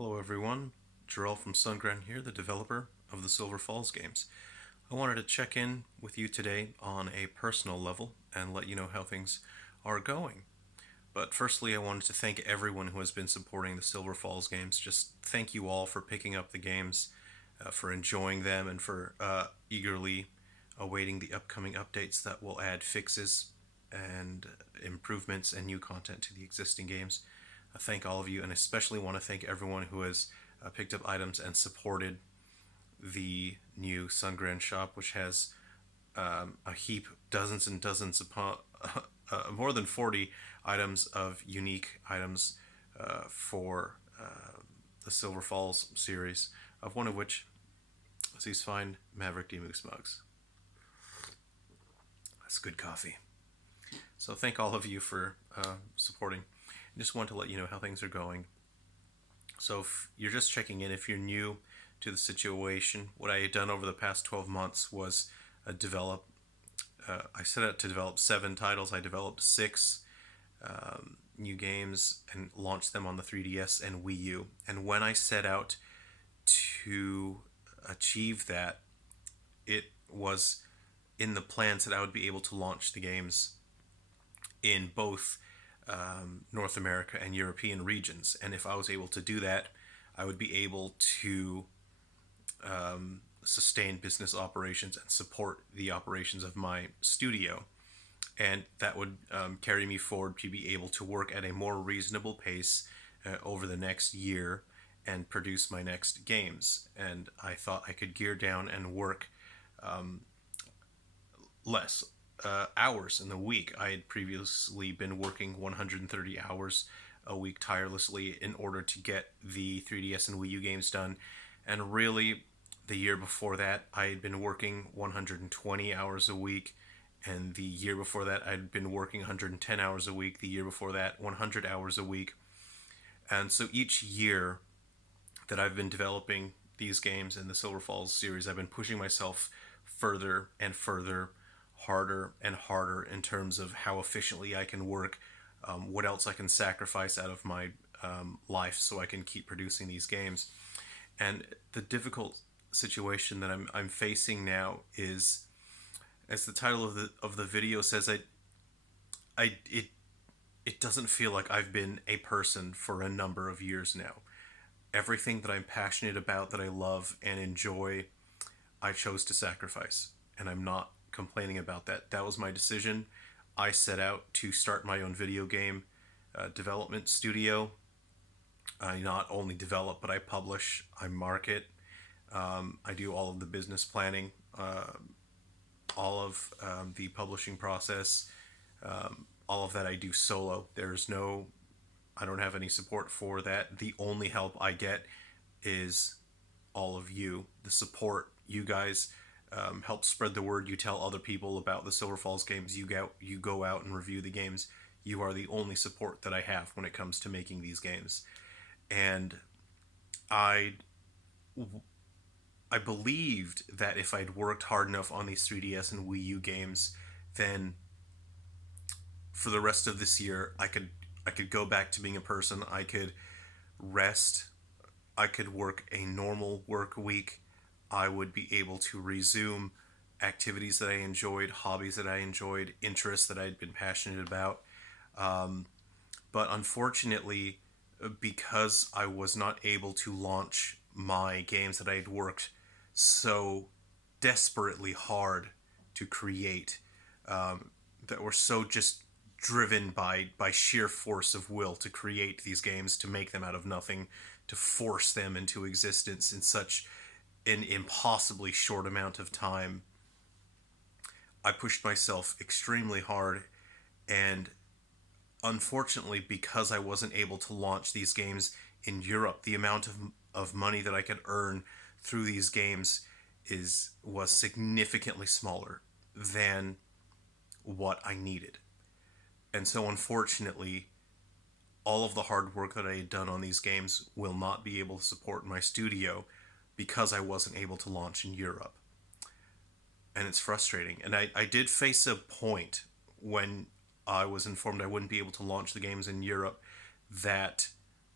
Hello everyone, Jerrel from Sunground here, the developer of the Silver Falls games. I wanted to check in with you today on a personal level and let you know how things are going. But firstly, I wanted to thank everyone who has been supporting the Silver Falls games. Just thank you all for picking up the games, for enjoying them, and for eagerly awaiting the upcoming updates that will add fixes and improvements and new content to the existing games. I thank all of you, and especially want to thank everyone who has picked up items and supported the new Sungran shop, which has a heap, dozens and dozens upon more than 40 items of unique items for the Silver Falls series, of one of which is these fine Maverick Demoose mugs. That's good coffee. So thank all of you for supporting. I just want to let you know how things are going. So if you're just checking in, if you're new to the situation, what I had done over the past 12 months was I set out to develop 7 titles. I developed 6 new games and launched them on the 3DS and Wii U. And when I set out to achieve that, it was in the plans that I would be able to launch the games in both North America and European regions. And if I was able to do that, I would be able to sustain business operations and support the operations of my studio. And that would carry me forward to be able to work at a more reasonable pace over the next year and produce my next games. And I thought I could gear down and work less hours in the week. I had previously been working 130 hours a week tirelessly in order to get the 3DS and Wii U games done. And really, the year before that, I had been working 120 hours a week. And the year before that, I'd been working 110 hours a week. The year before that, 100 hours a week. And so each year that I've been developing these games in the Silver Falls series, I've been pushing myself further and further, harder and harder in terms of how efficiently I can work, what else I can sacrifice out of my life so I can keep producing these games. And the difficult situation that I'm facing now is, as the title of the video says, it doesn't feel like I've been a person for a number of years now. Everything that I'm passionate about, that I love and enjoy, I chose to sacrifice, and I'm not complaining about that. That was my decision. I set out to start my own video game development studio. I not only develop, but I publish, I market, I do all of the business planning, all of the publishing process, all of that I do solo. I don't have any support for that. The only help I get is all of you, the support. You guys help spread the word. You tell other people about the Silver Falls games. You go out and review the games. You are the only support that I have when it comes to making these games. And I believed that if I'd worked hard enough on these 3DS and Wii U games, then for the rest of this year, I could go back to being a person. I could rest. I could work a normal work week. I would be able to resume activities that I enjoyed, hobbies that I enjoyed, interests that I'd been passionate about. But unfortunately, because I was not able to launch my games that I had worked so desperately hard to create, that were so just driven by sheer force of will to create these games, to make them out of nothing, to force them into existence in such an impossibly short amount of time. I pushed myself extremely hard, and unfortunately, because I wasn't able to launch these games in Europe, the amount of money that I could earn through these games was significantly smaller than what I needed. And so unfortunately, all of the hard work that I had done on these games will not be able to support my studio because I wasn't able to launch in Europe. And it's frustrating. And I did face a point when I was informed I wouldn't be able to launch the games in Europe that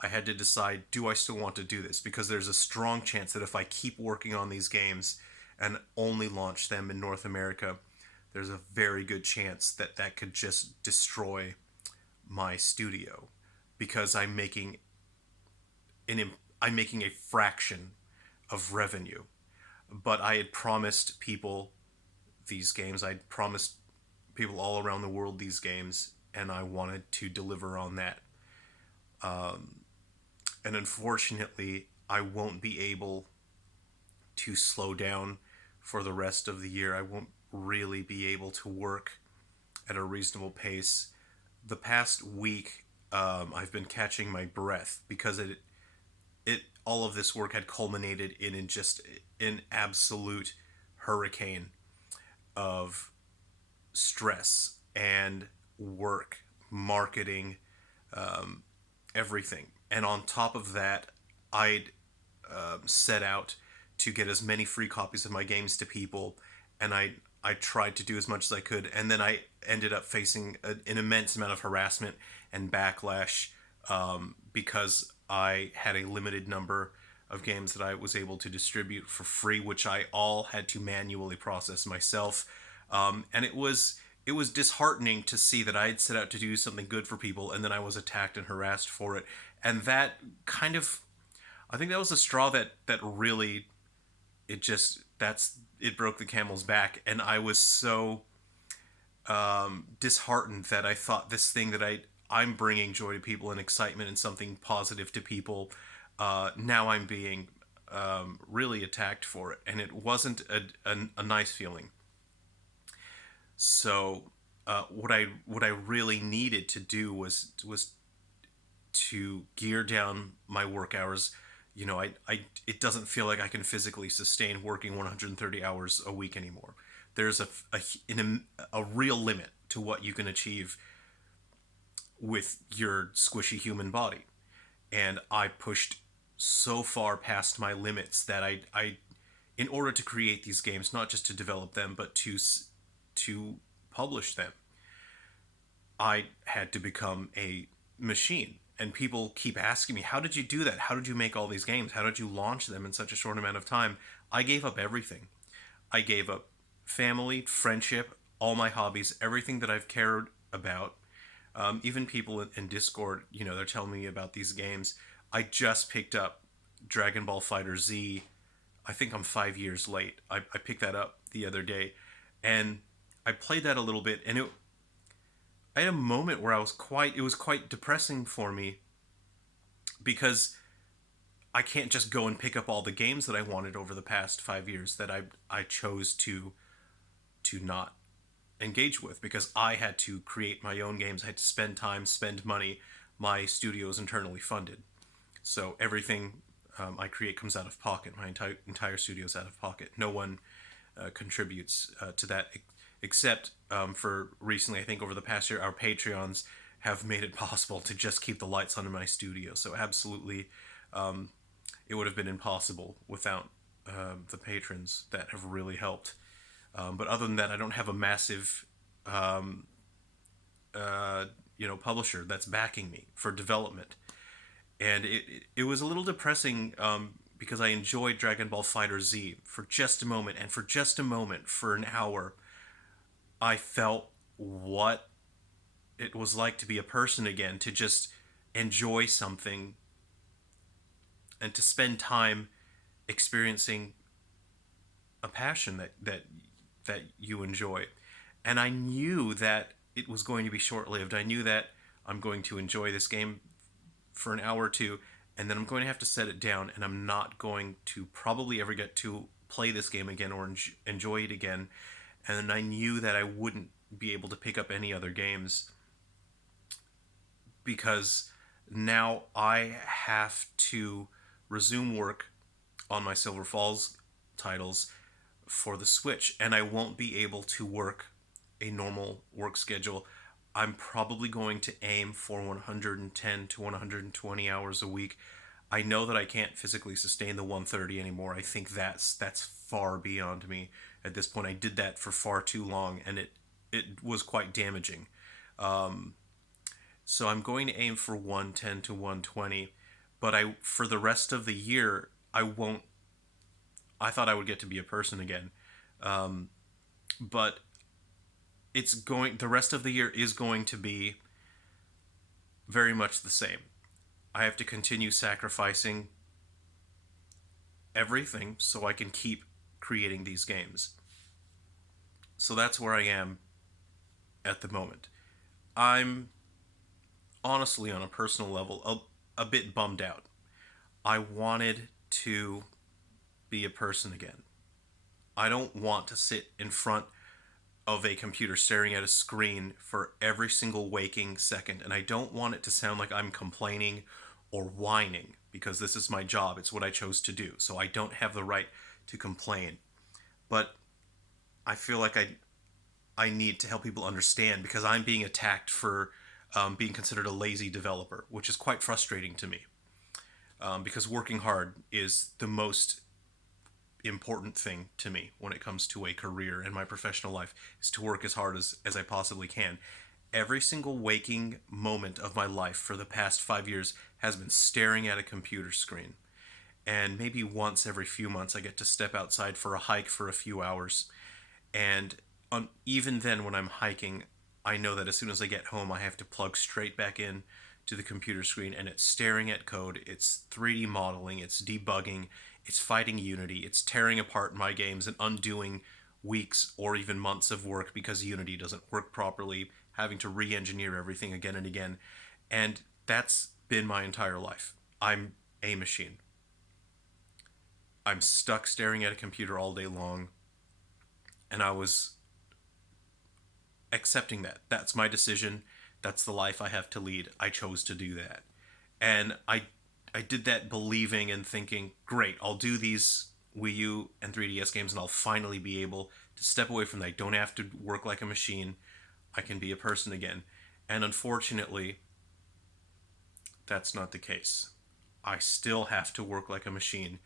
I had to decide, do I still want to do this? Because there's a strong chance that if I keep working on these games and only launch them in North America, there's a very good chance that that could just destroy my studio because an I'm making a fraction of revenue. But I had promised people these games. I'd promised people all around the world these games, and I wanted to deliver on that. And unfortunately, I won't be able to slow down for the rest of the year. I won't really be able to work at a reasonable pace. The past week, I've been catching my breath because it all of this work had culminated in just an absolute hurricane of stress and work, marketing, everything. And on top of that, I'd set out to get as many free copies of my games to people, and I tried to do as much as I could, and then I ended up facing an immense amount of harassment and backlash because I had a limited number of games that I was able to distribute for free, which I all had to manually process myself, and it was disheartening to see that I had set out to do something good for people, and then I was attacked and harassed for it, and that kind of, I think that was the straw that really, it broke the camel's back, and I was so disheartened that I thought this thing that I'm bringing joy to people and excitement and something positive to people. Now I'm being really attacked for it, and it wasn't a nice feeling. So what I really needed to do was to gear down my work hours. You know, it doesn't feel like I can physically sustain working 130 hours a week anymore. There's a real limit to what you can achieve with your squishy human body. And I pushed so far past my limits that in order to create these games, not just to develop them, but to publish them, I had to become a machine. And people keep asking me, how did you do that? How did you make all these games? How did you launch them in such a short amount of time? I gave up everything. I gave up family, friendship, all my hobbies, everything that I've cared about. Even people in Discord, you know, they're telling me about these games. I just picked up Dragon Ball Fighter Z. I think I'm 5 years late. I picked that up the other day, and I played that a little bit, and I had a moment where it was quite depressing for me because I can't just go and pick up all the games that I wanted over the past 5 years that I chose to not engage with, because I had to create my own games. I had to spend time, spend money. My studio is internally funded, so everything I create comes out of pocket. My entire studio is out of pocket. No one contributes to that, except for recently. I think over the past year, our Patreons have made it possible to just keep the lights on in my studio. So absolutely, it would have been impossible without the patrons that have really helped. But other than that, I don't have a massive, publisher that's backing me for development, and it was a little depressing because I enjoyed Dragon Ball Fighter Z for just a moment, and for just a moment, for an hour, I felt what it was like to be a person again, to just enjoy something and to spend time experiencing a passion that you enjoy. And I knew that it was going to be short-lived. I knew that I'm going to enjoy this game for an hour or two, and then I'm going to have to set it down, and I'm not going to probably ever get to play this game again or enjoy it again. And I knew that I wouldn't be able to pick up any other games because now I have to resume work on my Silver Falls titles for the Switch, and I won't be able to work a normal work schedule. I'm probably going to aim for 110 to 120 hours a week. I know that I can't physically sustain the 130 anymore. I think that's far beyond me at this point. I did that for far too long, and it was quite damaging. So I'm going to aim for 110 to 120. But for the rest of the year, I won't. I thought I would get to be a person again, but it's going. The rest of the year is going to be very much the same. I have to continue sacrificing everything so I can keep creating these games. So that's where I am at the moment. I'm honestly, on a personal level, a bit bummed out. I wanted to be a person again. I don't want to sit in front of a computer staring at a screen for every single waking second. And I don't want it to sound like I'm complaining or whining, because this is my job. It's what I chose to do. So I don't have the right to complain. But I feel like I need to help people understand, because I'm being attacked for being considered a lazy developer, which is quite frustrating to me. Because working hard is the most important thing to me when it comes to a career in my professional life, is to work as hard as I possibly can. Every single waking moment of my life for the past 5 years has been staring at a computer screen. And maybe once every few months I get to step outside for a hike for a few hours. And even then, when I'm hiking, I know that as soon as I get home, I have to plug straight back in to the computer screen, and it's staring at code, it's 3D modeling, it's debugging, it's fighting Unity, it's tearing apart my games and undoing weeks or even months of work because Unity doesn't work properly, having to re-engineer everything again and again. And that's been my entire life. I'm a machine. I'm stuck staring at a computer all day long, and I was accepting that. That's my decision. That's the life I have to lead. I chose to do that. And I did that believing and thinking, great, I'll do these Wii U and 3DS games and I'll finally be able to step away from that. I don't have to work like a machine. I can be a person again. And unfortunately, that's not the case. I still have to work like a machine,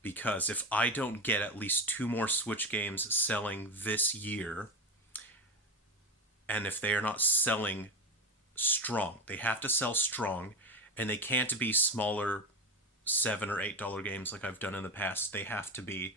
because if I don't get at least 2 more Switch games selling this year, and if they are not selling strong, they have to sell strong, and they can't be smaller $7 or $8 games like I've done in the past. They have to be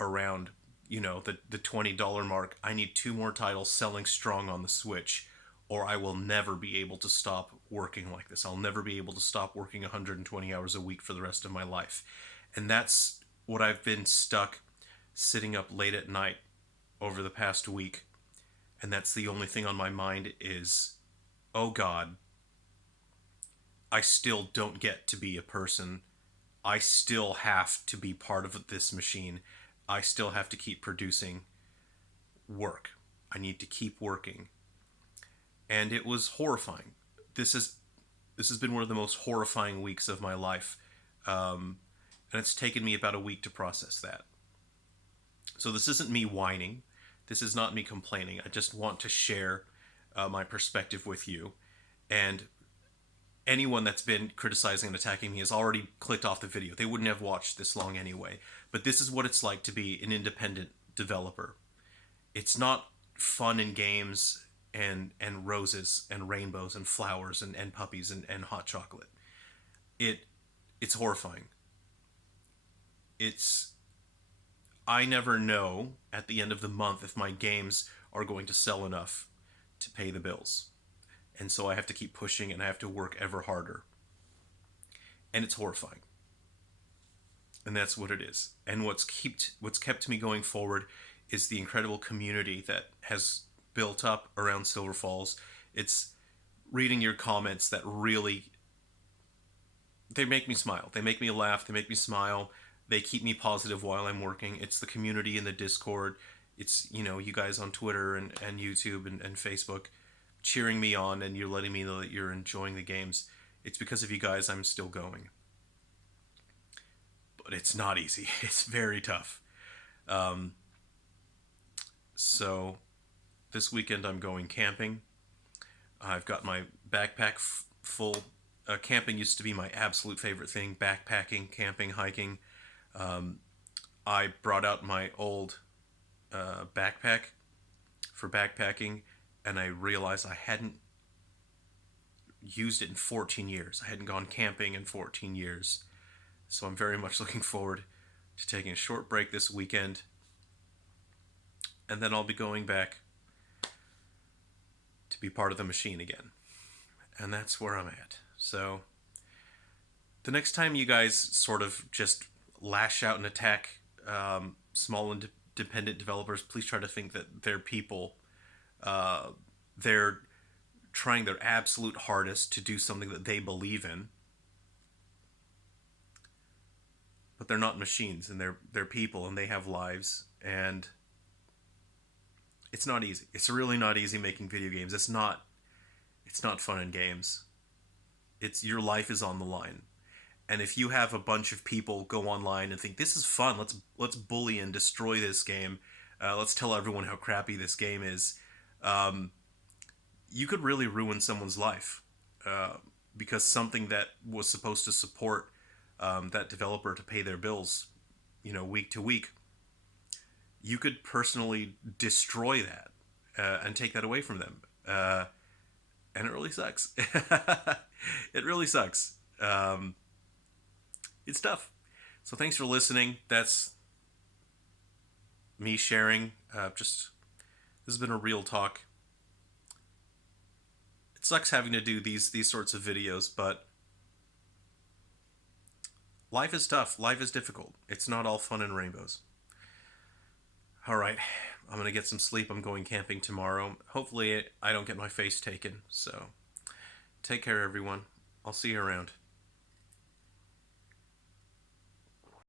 around, the $20 mark. I need 2 more titles selling strong on the Switch, or I will never be able to stop working like this. I'll never be able to stop working 120 hours a week for the rest of my life. And that's what I've been stuck sitting up late at night over the past week. And that's the only thing on my mind is, oh God, I still don't get to be a person. I still have to be part of this machine. I still have to keep producing work. I need to keep working. And it was horrifying. This has been one of the most horrifying weeks of my life. And it's taken me about a week to process that. So this isn't me whining. This is not me complaining. I just want to share my perspective with you. And anyone that's been criticizing and attacking me has already clicked off the video. They wouldn't have watched this long anyway. But this is what it's like to be an independent developer. It's not fun and games and roses and rainbows and flowers and puppies and hot chocolate. It's horrifying. I never know at the end of the month if my games are going to sell enough to pay the bills. And so I have to keep pushing and I have to work ever harder. And it's horrifying. And that's what it is. And what's kept me going forward is the incredible community that has built up around Silver Falls. It's reading your comments that really, they make me smile. They make me laugh. They make me smile. They keep me positive while I'm working. It's the community in the Discord. It's, you guys on Twitter and YouTube and Facebook cheering me on, and you're letting me know that you're enjoying the games. It's because of you guys I'm still going. But it's not easy. It's very tough. So this weekend I'm going camping. I've got my backpack full. Camping used to be my absolute favorite thing. Backpacking, camping, hiking. I brought out my old backpack for backpacking, and I realized I hadn't used it in 14 years. I hadn't gone camping in 14 years. So I'm very much looking forward to taking a short break this weekend. And then I'll be going back to be part of the machine again. And that's where I'm at. So the next time you guys sort of just lash out and attack small independent developers, please try to think that they're people. They're trying their absolute hardest to do something that they believe in. But they're not machines, and they're people, and they have lives, and it's not easy. It's really not easy making video games. It's not fun in games. It's your life is on the line. And if you have a bunch of people go online and think this is fun, let's bully and destroy this game, let's tell everyone how crappy this game is, you could really ruin someone's life because something that was supposed to support that developer to pay their bills, week to week, you could personally destroy that and take that away from them, and it really sucks. It really sucks. It's tough. So thanks for listening. That's me sharing. This has been a real talk. It sucks having to do these sorts of videos, but life is tough. Life is difficult. It's not all fun and rainbows. All right, I'm going to get some sleep. I'm going camping tomorrow. Hopefully I don't get my face taken. So take care, everyone. I'll see you around.